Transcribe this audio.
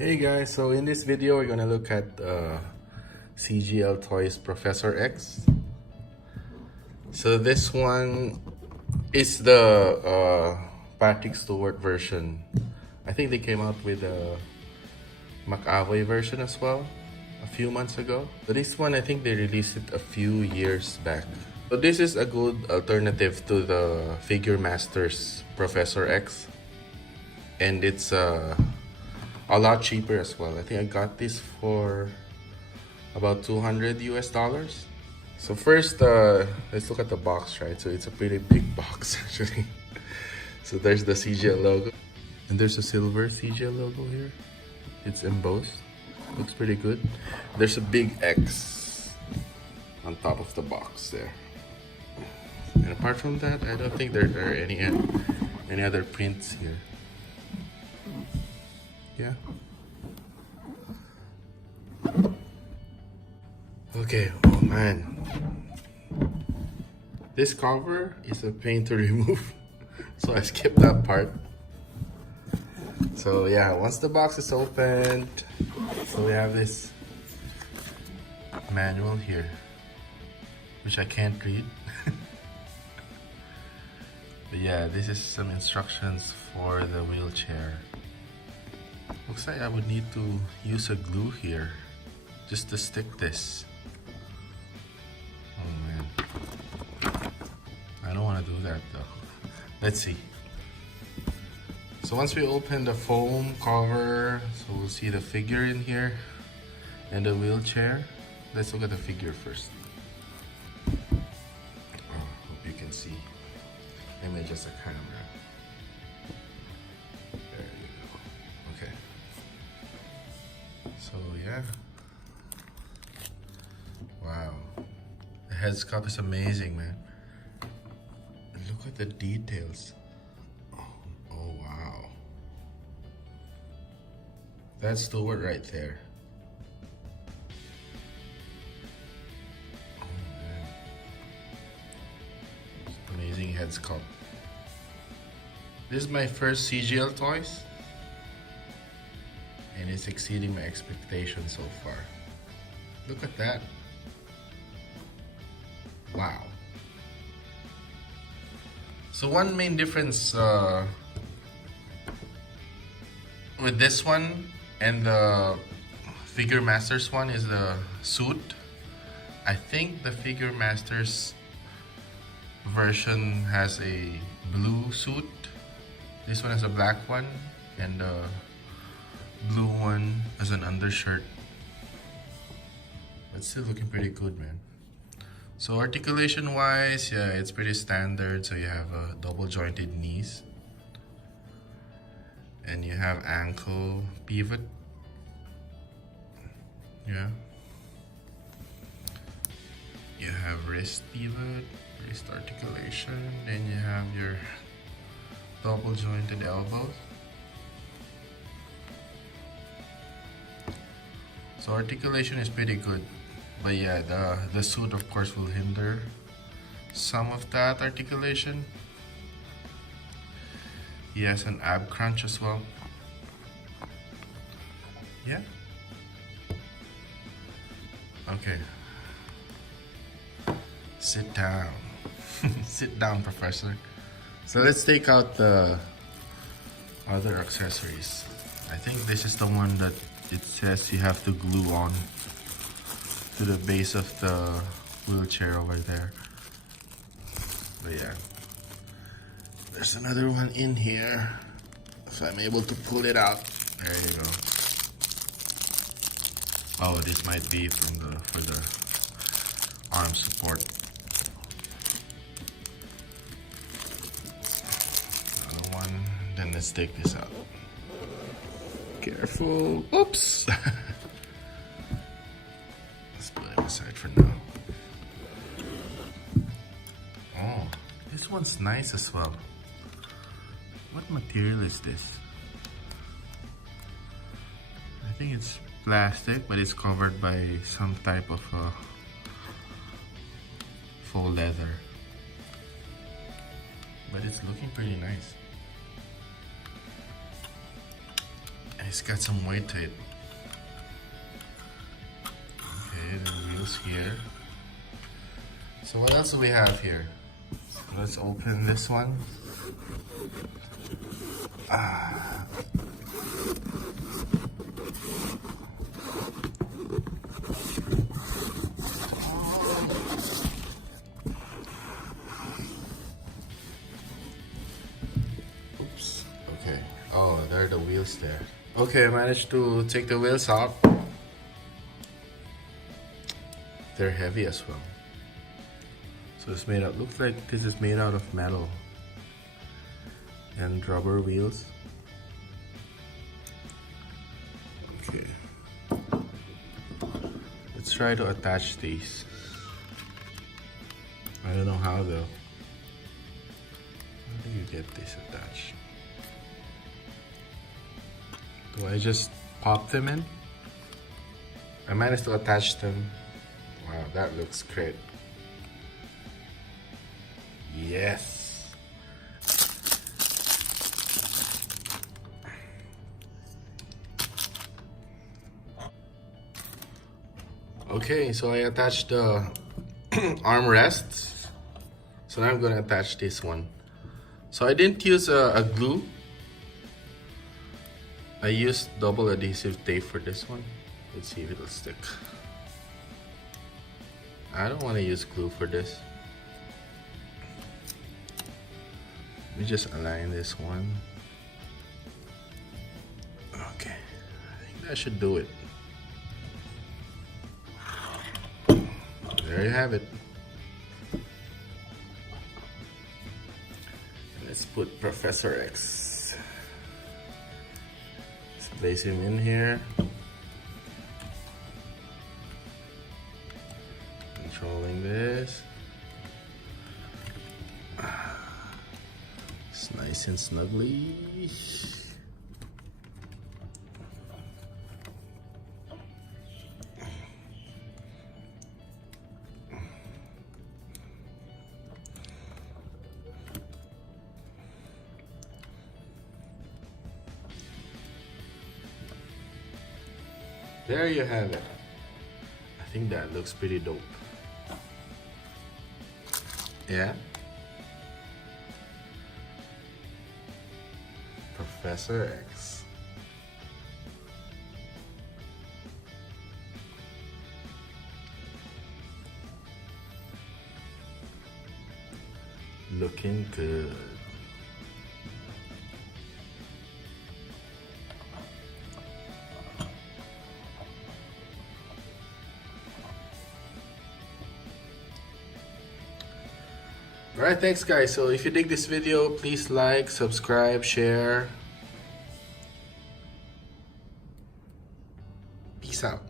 Hey guys, so in this video we're gonna look at CGL Toys Professor X. So this one is the Patrick Stewart version. I think they came out with a McAvoy version as well a few months ago. But this one, I think they released it a few years back. So this is a good alternative to the Figure Masters Professor X. And it's a lot cheaper as well. I think I got this for about $200 US. So first, let's look at the box, right? So it's a pretty big box actually. So there's the CGL logo, and there's a silver CGL logo here. It's embossed, looks pretty good. There's a big X on top of the box there. And apart from that, I don't think there are any other prints here. Yeah. Okay, oh man. This cover is a pain to remove, so I skipped that part. So yeah, once the box is opened, so we have this manual here, which I can't read. But yeah, this is some instructions for the wheelchair. Looks like I would need to use a glue here just to stick this. Oh man, I don't want to do that though. Let's see. So once we open the foam cover, so we'll see the figure in here and the wheelchair. Let's look at the figure first. Oh, hope you can see. Let me adjust the camera. There you go. Okay. So yeah. Wow. The head sculpt is amazing, man. Look at the details. Oh wow. That's Stewart right there. Oh man. Amazing head sculpt. This is my first CGL toys, and it's exceeding my expectations so far. Look at that. Wow. So one main difference with this one and the Figure Masters one is the suit. I think the Figure Masters version has a blue suit. This one has a black one, and the blue one as an undershirt. But still looking pretty good, man. So articulation wise, yeah, it's pretty standard. So you have a double jointed knees, and you have ankle pivot. Yeah. You have wrist pivot, wrist articulation, then you have your double jointed elbows. So articulation is pretty good, but yeah, the suit of course will hinder some of that articulation. He has an ab crunch as well. Yeah. Okay. Sit down. Sit down, Professor. So let's take out the other accessories. I think this is the one that it says you have to glue on to the base of the wheelchair over there. But yeah, there's another one in here, so I'm able to pull it out. There you go. Oh, this might be for the arm support. Another one. Then let's take this out. Careful. Oops. Let's put it aside for now. Oh, this one's nice as well. What material is this? I think it's plastic, but it's covered by some type of faux leather. But it's looking pretty nice. It's got some weight to it. Okay, the wheels here. So what else do we have here? Let's open this one. Oops. Okay. Oh, there are the wheels there. Okay, I managed to take the wheels out. They're heavy as well. So it's made out, looks like this is made out of metal and rubber wheels. Okay. Let's try to attach these. I don't know how though. How do you get this attached? Do I just pop them in? I managed to attach them. Wow, that looks great. Yes. Okay, so I attached the armrests. So now I'm going to attach this one. So I didn't use a glue. I used double adhesive tape for this one. Let's see if it'll stick. I don't want to use glue for this. Let me just align this one. Okay, I think that should do it. There you have it. Let's put Professor X. Let's place him in here. Controlling this. It's nice and snuggly. There you have it. I think that looks pretty dope. Yeah. Professor X. Looking good. Alright, thanks guys. So if you dig this video, please like, subscribe, share. Peace out.